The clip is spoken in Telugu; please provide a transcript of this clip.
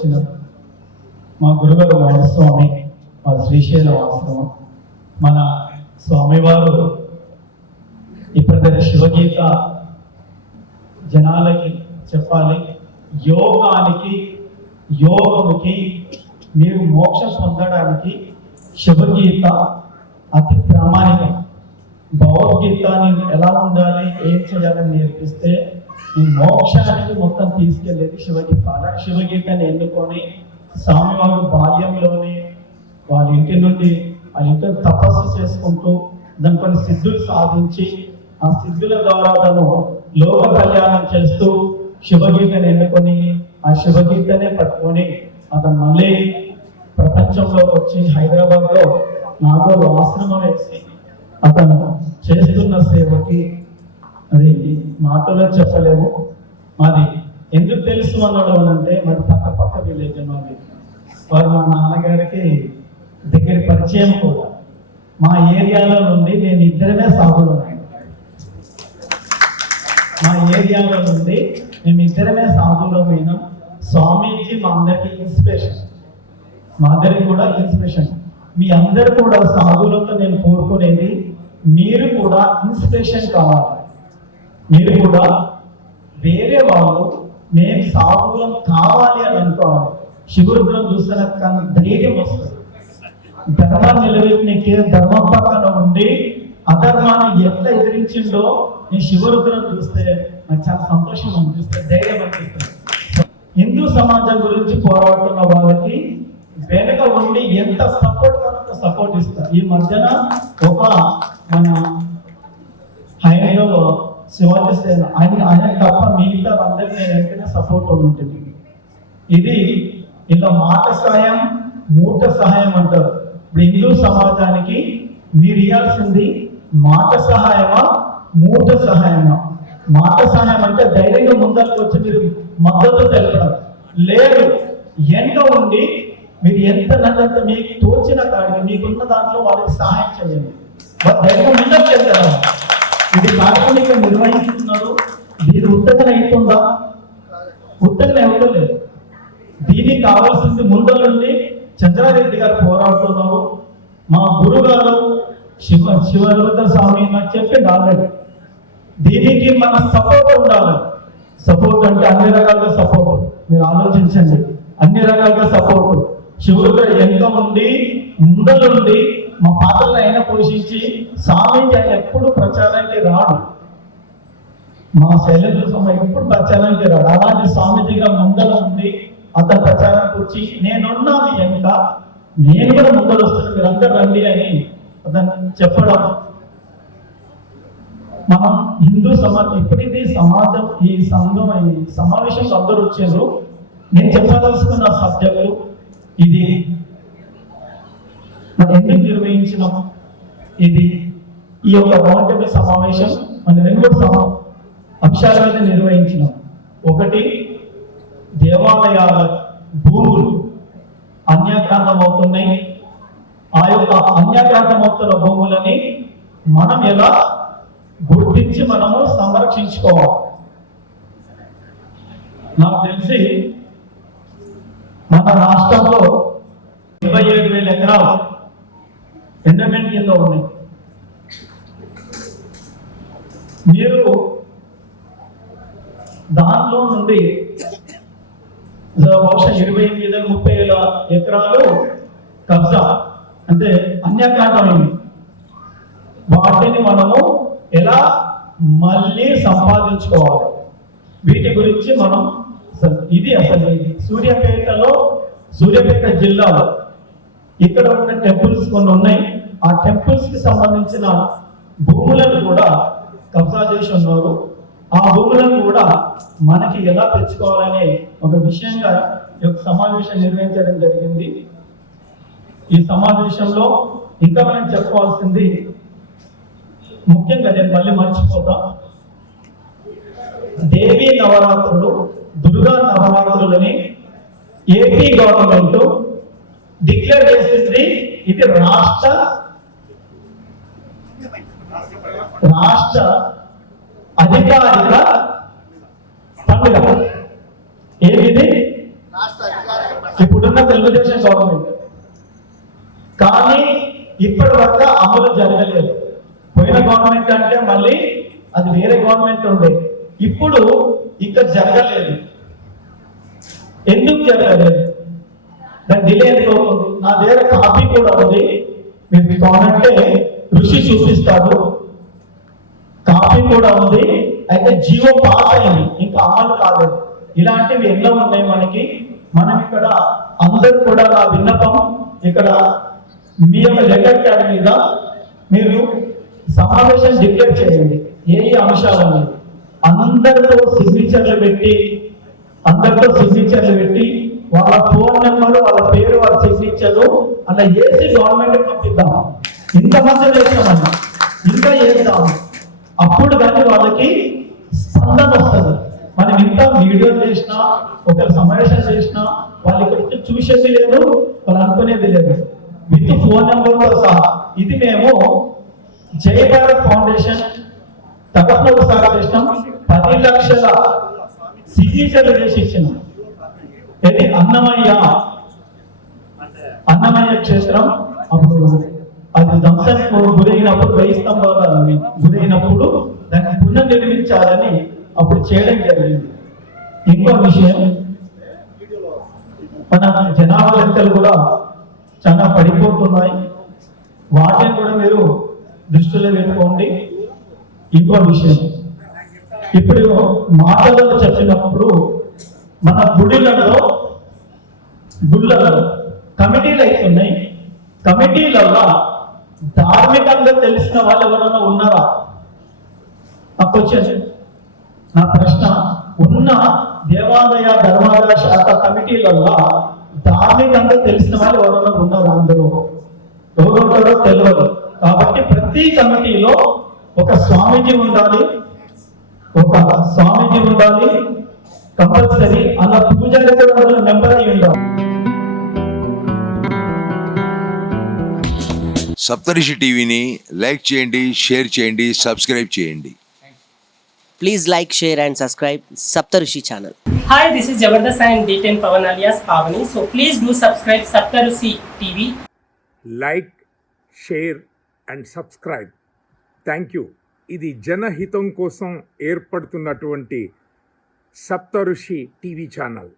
వచ్చిన మా గురుగారు వామస్వామి మా శ్రీశైల వాస్తవం మన స్వామివారు ఇప్పటి శివగీత జనాలకి చెప్పాలి. యోగానికి యోగముకి మీరు మోక్షం పొందడానికి శివగీత అతి ప్రామాణికం. నేను ఎలా ఉండాలి ఏం చేయాలని నేర్పిస్తే ఈ మోక్షానికి మొత్తం తీసుకెళ్ళేది శివగీత శివగీతని ఎన్నుకొని స్వామివారు బాల్యంలోనే వాళ్ళ ఇంటి నుండి ఆ ఇంట్లో తపస్సు చేసుకుంటూ దాని కొన్ని సిద్ధులు సాధించి ఆ సిద్ధుల ద్వారా తను లోక కళ్యాణం చేస్తూ శివగీతని ఎన్నుకొని ఆ శివగీతనే పట్టుకొని అతను మళ్ళీ ప్రపంచంలోకి వచ్చి హైదరాబాద్లో నాగోలు ఆశ్రమం వేసి అతను చేస్తున్న సేవకి అది మాటలో చెప్పలేము మాది ఎందుకు తెలుసు అన్నాడు అని అంటే మరి పక్క పక్క విలేజ్ మాది. వారు మా నాన్నగారికి దగ్గర పరిచయం కూడా. మా ఏరియాలో నుండి నేను ఇద్దరమే సాగులు మా ఏరియాలో నుండి మేము ఇద్దరమే సాధువులో పోయినాం. స్వామీజీ మా అందరికి ఇన్స్పిరేషన్. మా అందరికి కూడా ఇన్స్పిరేషన్. మీ అందరు కూడా సాధులతో నేను కోరుకునేది మీరు కూడా ఇన్స్పిరేషన్ కావాలి. మీరు కూడా వేరే వాళ్ళు మేము సాధువులం కావాలి అని అనుకోవాలి. శివరుద్రం చూస్తే కానీ ధైర్యం వస్తుంది. ధర్మం నిలబెట్టినకే ధర్మం పక్కన ఉండి అధర్మాన్ని ఎంత ఎదిరించిండో నేను శివరుద్రం చూస్తే నాకు చాలా సంతోషం అనిపిస్తుంది ధైర్యం అనిపిస్తుంది. హిందూ సమాజం గురించి పోరాడుతున్న వాళ్ళకి వెనక ఉండి ఎంత సపోర్ట్ కనుక సపోర్ట్ ఇస్తారు. ఈ మధ్యన ఒక మన శివాజీ సేన ఆయన ఆయన తప్ప మిగతా అందరికీ నేను వెంటనే సపోర్ట్ ఉంటుంది. ఇది ఇలా మాట సహాయం మూట సహాయం అంటారు. ఇప్పుడు హిందూ సమాజానికి మీరు ఇవ్వాల్సింది మాట సహాయమా మూట సహాయమా? మాట సహాయం అంటే ధైర్యంగా ముందరకు వచ్చి మీరు మద్దతు తెలపడం. లేదు ఎండ ఉండి మీరు ఎంత నన్నంత మీకు తోచిన కాడికి మీకున్న దాంట్లో వాళ్ళకి సహాయం చేయండి. ధైర్యం ముందరకు చేశారు ఇది కార్యక్రమం నిర్వహిస్తున్నారు. దీని ఉత్తగన అవుతుందా ఉత్తగన ఇవ్వలేదు దీనికి కావాల్సింది ముందర నుండి చంద్రారెడ్డి గారు పోరాడుతున్నారు. మా గురుగారు శివ శివరుద్ర స్వామి నాకు చెప్పి ఆల్రెడీ. దీనికి మన సపోర్ట్ ఉండాలి. సపోర్ట్ అంటే అన్ని రకాలుగా సపోర్ట్ మీరు ఆలోచించండి. అన్ని రకాలుగా సపోర్ట్ శివుడు ఎంత ఉంది ముందలుండి మా పాత్రలు ఆయన పోషించి స్వామీజీ ఆయన ఎప్పుడు ప్రచారానికి రాడు. మా శైలజ స్వామి ఎప్పుడు ప్రచారానికి రాడు. అలాంటి స్వామీజీగా ముందర ఉండి అతను ప్రచారానికి వచ్చి నేనున్నాను ఎంత నేను కూడా ముందర వస్తున్నాను మీరు అందరు రండి అని అతను చెప్పడం. మనం హిందూ సమాజం ఇప్పటికీ సమాజం ఈ సంఘం ఈ సమావేశంలో అందరూ వచ్చారు. నేను చెప్పదలుచుకున్న సబ్జెక్టు ఇది. మనం ఎందుకు నిర్వహించినాం ఇది ఈ యొక్క రౌండ్ సమావేశం మన రెండు సమా అంశాల మీద నిర్వహించినాం ఒకటి దేవాలయాల భూములు అన్యాక్రాంతం అవుతున్నాయి ఆ యొక్క అన్యాక్రాంతం అవుతున్న భూములని మనం ఎలా గుర్తించి మనము సంరక్షించుకోవాలి? నాకు తెలిసి మన రాష్ట్రంలో ఇరవై ఏడు వేల ఎకరాలు ఎండమెంట్ కింద ఉన్నాయి. మీరు దానిలో నుండి బహుశా ఇరవై ఎనిమిది ముప్పై వేల ఎకరాలు కబ్జా అంటే అన్యాకాండమైంది వాటిని మనము ఎలా మళ్ళీ సంపాదించుకోవాలి? వీటి గురించి మనం అసలు ఇది అసలు ఇది సూర్యాపేటలో సూర్యాపేట జిల్లాలో ఇక్కడ ఉన్న టెంపుల్స్ కొన్ని ఉన్నాయి. ఆ టెంపుల్స్కి సంబంధించిన భూములను కూడా కబ్జా చేసి ఉన్నారు. ఆ భూములను కూడా మనకి ఎలా తెచ్చుకోవాలనే ఒక విషయంగా ఈ యొక్క సమావేశం నిర్వహించడం జరిగింది. ఈ సమావేశంలో ఇంకా మనం చెప్పుకోవాల్సింది ముఖ్యంగా నేను మళ్ళీ మర్చిపోతా. దేవీ నవరాత్రులు దుర్గా నవరాత్రులని ఏపీ గవర్నమెంట్ డిక్లేర్ చేసింది ఇది రాష్ట్ర రాష్ట్ర అధికారిక పండుగ. ఏమిది? ఇప్పుడున్న తెలుగుదేశం గవర్నమెంట్. కానీ ఇప్పటి వరకు అమలు జరగలేదు. పోయిన గవర్నమెంట్ అంటే మళ్ళీ అది వేరే గవర్నమెంట్ ఉండే. ఇప్పుడు ఇంకా జరగలేదు. ఎందుకు జరగలేదు? దాని డిలే ఎందుకు అవుతుంది నా దగ్గర కాపీ కూడా ఉంది. మీరు కావాలంటే ఋషి చూపిస్తాడు కాపీ కూడా ఉంది. అయితే జీవో పాస్ అయింది. ఇంకా అమలు కాలేదు. ఇలాంటివి ఎన్నో ఉన్నాయి మనకి. మనం ఇక్కడ అందరు కూడా నా విన్నపం ఇక్కడ మీ యొక్క లెటర్ క్యాడ్ మీద మీరు సమావేశం డిక్లేర్ చేయండి. ఏ ఏ అంశాలు ఉన్నాయి? అందరితో సిగ్నేచర్లు పెట్టి అందరితో సిగ్నేచర్లు పెట్టి వాళ్ళ ఫోన్ నెంబర్ వాళ్ళ పేరు వాళ్ళ సిగ్నేచర్ అలా చేసి గవర్నమెంట్ పంపిద్దాం. ఇంతమంది చేస్తామన్నా ఇంకా చేద్దాం అప్పుడు కానీ వాళ్ళకి స్పందన వస్తుంది. మనం ఇంత వీడియో చేసినా ఒక సమావేశం చేసినా వాళ్ళు ఇక్కడ చూసేది లేదు వాళ్ళు అనుకునేది లేదు. విత్ ఫోన్ నెంబర్తో సహా. ఇది మేము జై భారత్ ఫౌండేషన్ తప్పకుండా ఒకసారి చేసినాం. పది లక్షల సిగ్నేచర్లు చేసి ఇచ్చినాం. ఇది అన్నమయ్య. అన్నమయ్య క్షేత్రం? అప్పుడు అది ధ్వంసానికి గురైనప్పుడు వెయ్యి స్తంభాల గురైనప్పుడు దాన్ని పునర్నిర్మించాలని అప్పుడు చేయడం జరిగింది. ఇంకో విషయం మన జనాభా లెక్కలు కూడా చాలా పడిపోతున్నాయి. వాటిని కూడా మీరు దృష్టిలో పెట్టుకోండి. ఇంకో విషయం ఇప్పుడు మాటలలో చెప్పినప్పుడు మన గుడిలలో గుళ్ళలో కమిటీలు అయితే ఉన్నాయి. కమిటీలలో ధార్మికంగా తెలిసిన వాళ్ళు ఎవరైనా ఉన్నారా? నాకు నా ప్రశ్న ఉన్న దేవాలయ ధర్మాదాయ శాఖ కమిటీలలో ధార్మికంగా తెలిసిన వాళ్ళు ఎవరైనా ఉన్నారా అందరూ? ఎవరు తెలియదు కాబట్టి ప్రతి కమిటీలో ఒక స్వామీజీ ఉండాలి ఒక స్వామీజీ ఉండాలి తప్పనిసరి అన్న పూజ నెంబర్ అయి ఉందాం సప్తరిషి టీవీని లైక్ చేయండి షేర్ చేయండి సబ్స్క్రైబ్ చేయండి. Please like share and subscribe Saptarushi channel. Hi this is Jabardasth and Dhee Pavan alias Pavani so please do subscribe Saptarushi TV like share and subscribe thank you ఇది జనహితం కోసం ఏర్పడుతున్నటువంటి సప్తఋషి టీవీ ఛానల్